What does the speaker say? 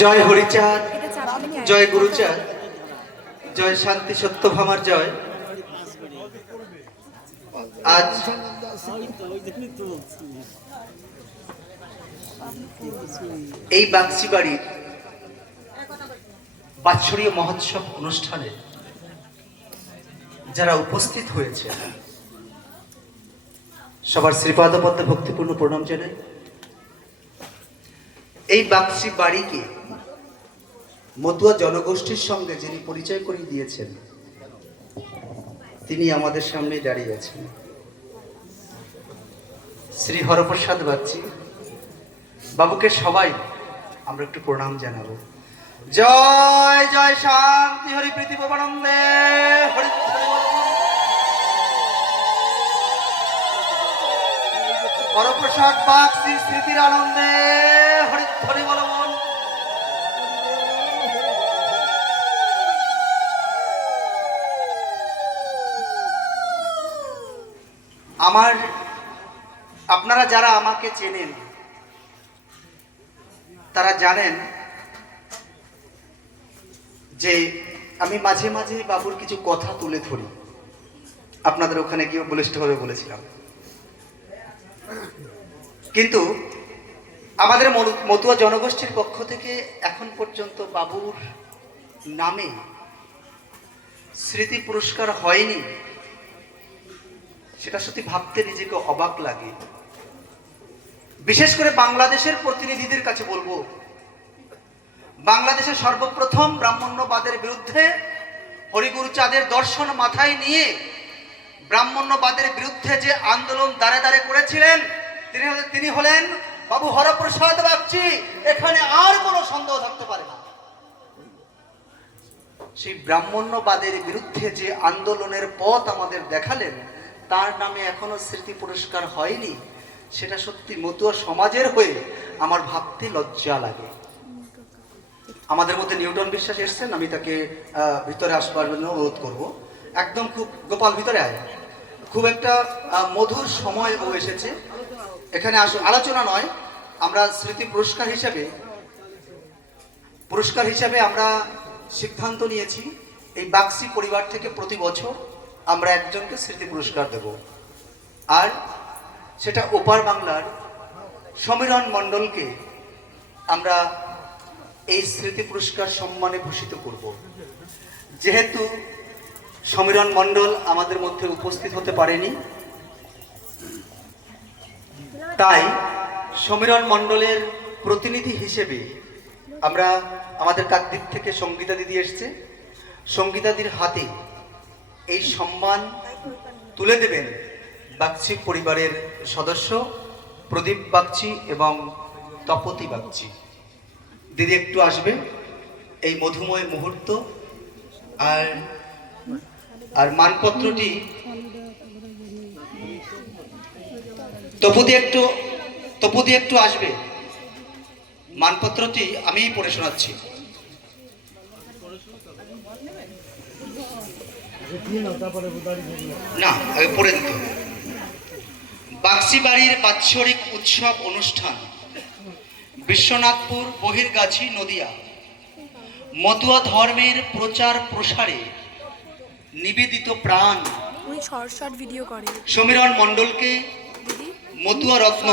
জয় হরিচাঁদ, জয় গুরুচাঁদ, জয় শান্তি সত্যভামার জয়। আজ এই বাগচি বাড়ির বাৎসরিক মহোৎসব অনুষ্ঠানে যারা উপস্থিত হয়েছে সবার শ্রীপাদ পদ্মে ভক্তিপূর্ণ প্রণাম জানাই। এই বাগচি বাড়িকে মতুয়া জনগোষ্ঠীর সঙ্গে যিনি পরিচয় করিয়ে দিয়েছেন তিনি আমাদের সামনে দাঁড়িয়ে আছেন, শ্রী হরপ্রসাদ বাগচি বাবুকে সবাই আমরা একটু প্রণাম জানাবো। জয় জয় শান্তি হরি প্রীতি পবনন্দে হরি হরপ্রসাদ বাগচি স্মৃতির আনন্দে হরি হরি বলবন। আমার আপনারা যারা আমাকে চেনেন তারা জানেন যে আমি মাঝে মাঝে বাবুর কিছু কথা তুলে ধরি। আপনাদের ওখানে গিয়ে বলিষ্ঠভাবে বলেছিলাম, কিন্তু আমাদের মতুয়া জনগোষ্ঠীর পক্ষ থেকে এখন পর্যন্ত বাবুর নামে স্মৃতি পুরস্কার হয়নি, সেটা সত্যি ভাবতে নিজেকে অবাক লাগে। বিশেষ করে বাংলাদেশের প্রতিনিধিদের কাছে বলবো, বাংলাদেশে সর্বপ্রথম ব্রাহ্মণ্যবাদের বিরুদ্ধে হরিগুরুচাঁদের দর্শন মাথায় নিয়ে ব্রাহ্মণ্যবাদের বিরুদ্ধে যে আন্দোলন দাঁড়ে দাঁড়ে করেছিলেন তিনি হলেন বাবু হরপ্রসাদ বাগচি। এখানে আর কোনো সন্দেহ থাকতে পারে না। সেই ব্রাহ্মণ্যবাদের বিরুদ্ধে যে আন্দোলনের পথ আমাদের দেখালেন তার নামে এখনো স্মৃতি পুরস্কার হয়নি, সেটা সত্যি মতুয়া সমাজের হয়ে আমার ভাবতে লজ্জা লাগে। আমাদের মধ্যে নিউটন বিশ্বাস এসছেন, আমি তাকে ভিতরে আসবার জন্য অনুরোধ করবো। একদম খুব গোপাল ভিতরে আয়, খুব একটা মধুর সময় ও এসেছে এখানে। আলোচনা নয়, আমরা স্মৃতি পুরস্কার হিসাবে আমরা সিদ্ধান্ত নিয়েছি এই বাগচি পরিবার থেকে প্রতি বছর আমরা একজনকে স্মৃতি পুরস্কার দেব, আর সেটা ওপার বাংলার সমীরণ মণ্ডলকে আমরা এই স্মৃতি পুরস্কার সম্মানে ভূষিত করব। যেহেতু সমীরণ মণ্ডল আমাদের মধ্যে উপস্থিত হতে পারেনি, তাই সমীরণ মণ্ডলের প্রতিনিধি হিসেবে আমরা আমাদের কাকদ্বীপ থেকে সঙ্গীতা দিদি এসছে, সঙ্গীতাদির হাতে এই সম্মান তুলে দেবেন বাগচি পরিবারের সদস্য প্রদীপ বাগচি এবং তপতি বাগচি। দিদি একটু আসবে এই মধুময় মুহূর্ত। আর মানপত্রটি তপুদি একটু আসবে, মানপত্রটি আমি পড়ে শোনাচ্ছি। না, আগে পড়ে দিতে হবে। বাগচি বাড়ির বাৎসরিক উৎসব অনুষ্ঠান বিশ্বনাথপুর বহির্গাছি নদিয়া মতুয়া ধর্মের প্রচার প্রসারে নিবেদিত প্রাণ সমীরণ মণ্ডলকে মতুয়া রত্ন